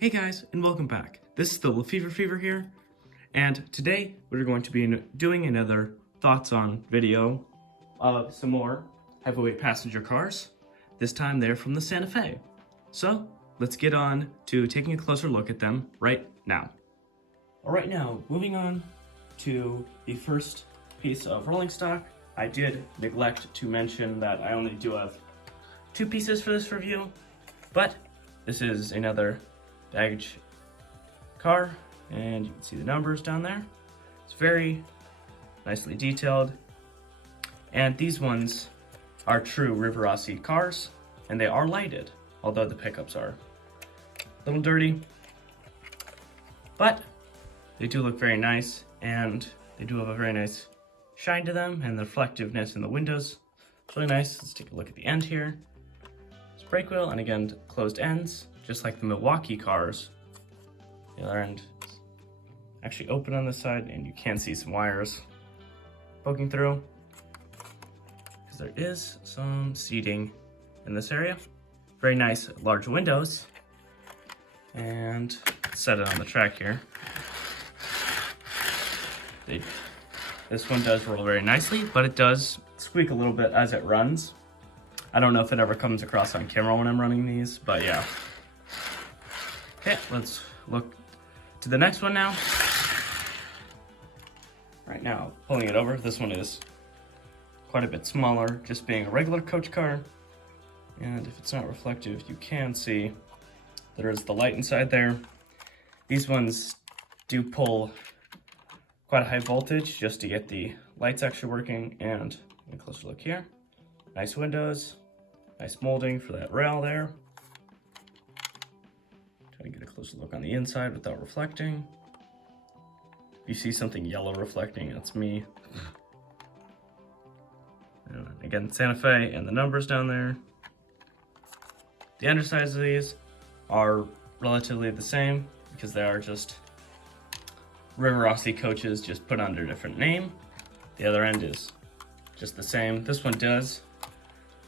Hey guys, and welcome back. This is the Fever here, and today we're going to be doing another thoughts on video of some more heavyweight passenger cars. This time they're from the Santa Fe. So let's get on to taking a closer look at them right now. Alright, now moving on to the first piece of rolling stock. I did neglect to mention that I only do have two pieces for this review, but this is another baggage car, and you can see the numbers down there. It's very nicely detailed, and these ones are true Riverrossi cars, and they are lighted, although the pickups are a little dirty, but they do look very nice, and they do have a very nice shine to them, and the reflectiveness in the windows is really nice. Let's take a look at the end here. It's brake wheel, and again, closed ends, just like the Milwaukee cars. The other end is actually open on this side, and you can see some wires poking through, because there is some seating in this area. Very nice large windows, and set it on the track here. This one does roll very nicely, but it does squeak a little bit as it runs. I don't know if it ever comes across on camera when I'm running these, but yeah. Okay, let's look to the next one now. Right now, pulling it over, this one is quite a bit smaller, just being a regular coach car. And if it's not reflective, you can see there is the light inside there. These ones do pull quite a high voltage just to get the lights actually working. And a closer look here. Nice windows, nice molding for that rail there. Try to get a closer look on the inside without reflecting. If you see something yellow reflecting, that's me. And again, Santa Fe and the numbers down there. The undersides of these are relatively the same because they are just Riverrossi coaches just put under a different name. The other end is just the same. This one does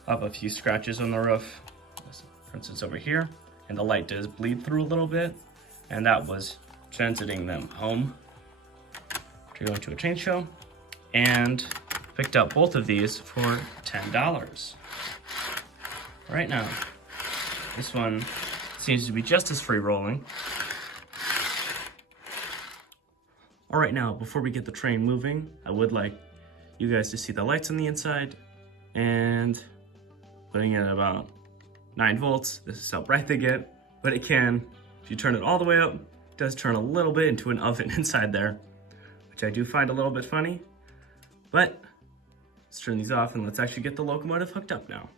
have a few scratches on the roof, for instance over here, and the light does bleed through a little bit, and that was transiting them home to go into a train show, and picked up both of these for $10. Right now, this one seems to be just as free rolling. All right, now before we get the train moving, I would like you guys to see the lights on the inside, and putting it at about 9 volts. This is how bright they get, but it can, if you turn it all the way up, it does turn a little bit into an oven inside there, which I do find a little bit funny. But let's turn these off and let's actually get the locomotive hooked up now.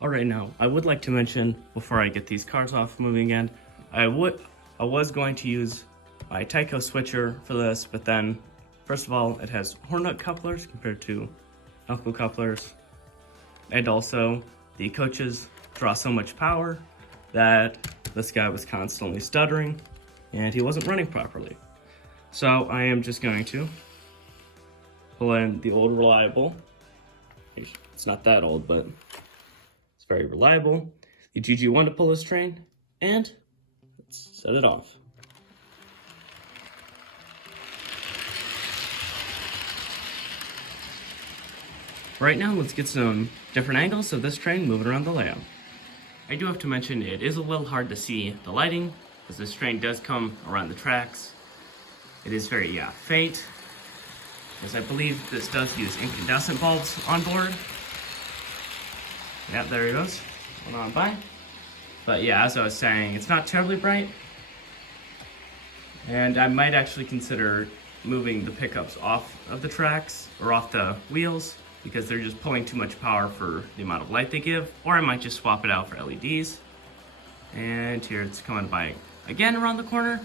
All right, now I would like to mention before I get these cars off moving again, I was going to use my Tyco switcher for this, but then first of all, it has horn nut couplers compared to knuckle couplers. And also, the coaches draw so much power that this guy was constantly stuttering and he wasn't running properly. So I am just going to pull in the old reliable. It's not that old, but it's very reliable. The GG1 to pull this train, and let's set it off. Right now, let's get some different angles of this train moving around the layout. I do have to mention it is a little hard to see the lighting because this train does come around the tracks. It is very faint, as I believe this does use incandescent bulbs on board. Yeah, there he goes, going on by. But yeah, as I was saying, it's not terribly bright, and I might actually consider moving the pickups off of the tracks or off the wheels, because they're just pulling too much power for the amount of light they give, or I might just swap it out for LEDs. And here it's coming by again around the corner.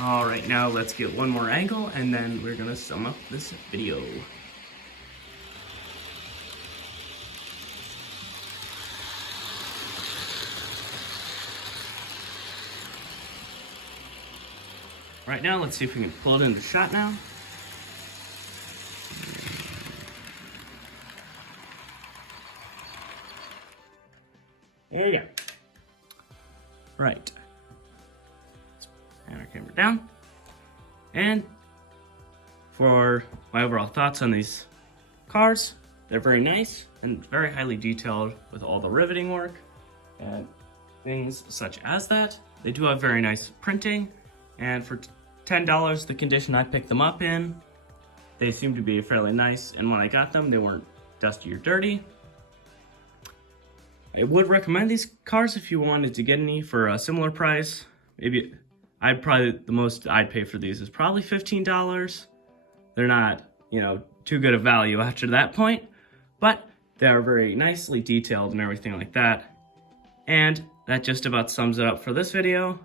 All right, now let's get one more angle and then we're gonna sum up this video. Right now, let's see if we can pull it into shot now. and our camera down. And for my overall thoughts on these cars, they're very nice and very highly detailed with all the riveting work and things such as that. They do have very nice printing, and for $10, the condition I picked them up in, they seem to be fairly nice, and when I got them, they weren't dusty or dirty. I would recommend these cars if you wanted to get any for a similar price. Maybe the most I'd pay for these is probably $15. They're not, too good of value after that point, but they are very nicely detailed and everything like that. And that just about sums it up for this video.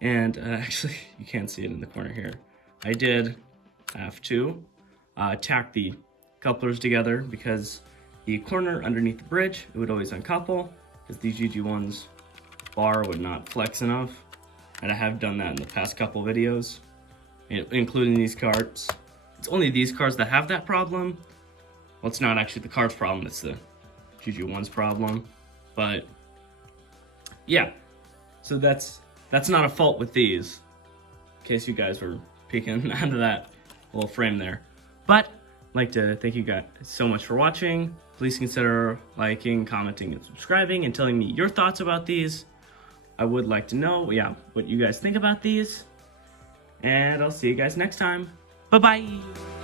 And actually, you can't see it in the corner here. I did have to tack the couplers together because the corner underneath the bridge, it would always uncouple because the GG1's bar would not flex enough. And I have done that in the past couple videos, including these cars. It's only these cars that have that problem. Well, it's not actually the car's problem, it's the GG1's problem. But yeah, so that's not a fault with these, in case you guys were peeking out of that little frame there. But I'd like to thank you guys so much for watching. Please consider liking, commenting, and subscribing, and telling me your thoughts about these. I would like to know, what you guys think about these. And I'll see you guys next time. Bye-bye!